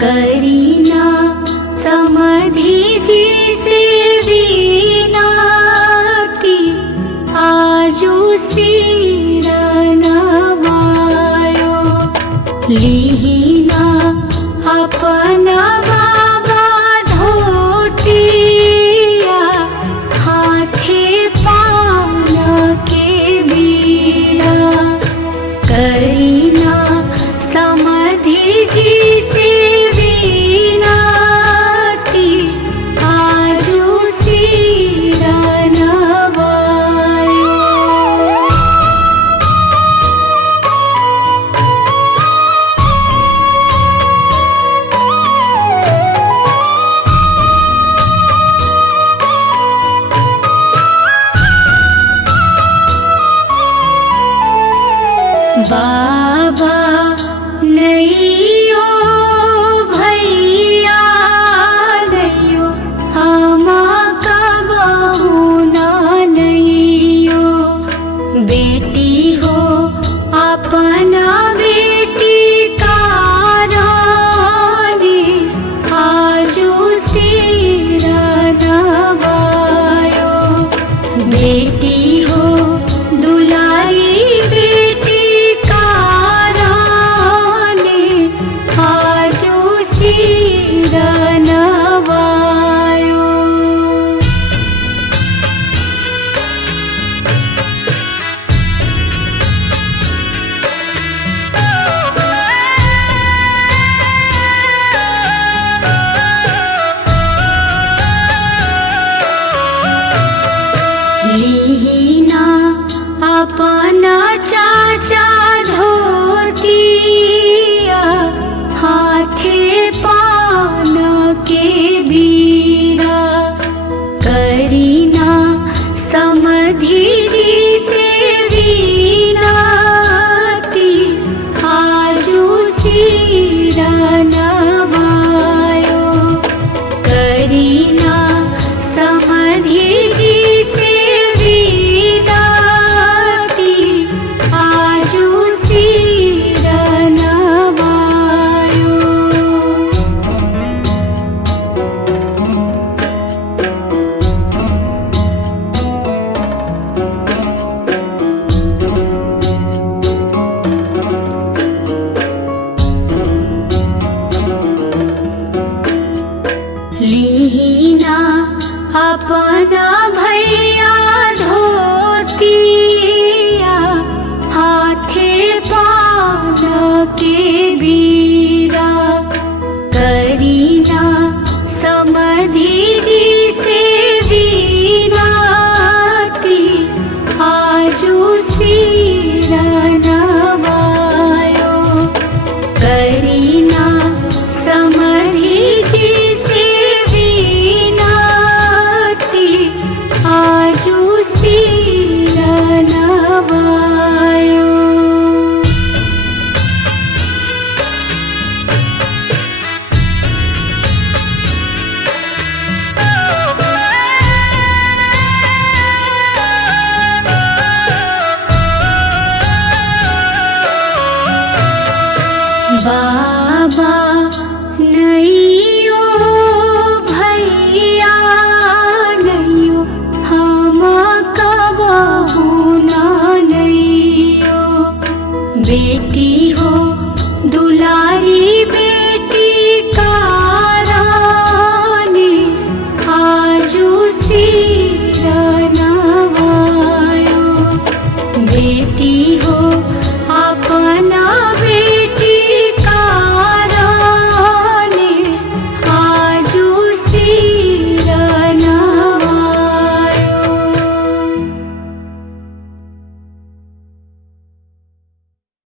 करीना समधि जी से विनती आजु सिर नवायो। लीना अपन बाबा धोतिया हाथे पान के बीरा। करीना समधि जी से विनती आजु सिर नवायो। बाबा नैयो भैया नैयो हमा कबहू ना नैयो। बेटी हो अपना बेटी कारणे आजु सिर नवायो। बेटी हो दुलारी बेटी कारणे आजु सिर नवायो। लीना अपना चाचा धोतिया हाथे पान के बीरा। करीना समधि जी से विनती आजु सिर नवायो। करीना समधि जी से विनती आजु सिर नवायो। लीना अपना भैया धोतिया हाथे पान के बीरा। करीना समधि जी से विनती आजु सिर नवायो। करीना समधि जी से विनती आजु सिर नवायो। बाबा नैयो भैया नैयो हमा कबहू ना नैयो। बेटी हो दुला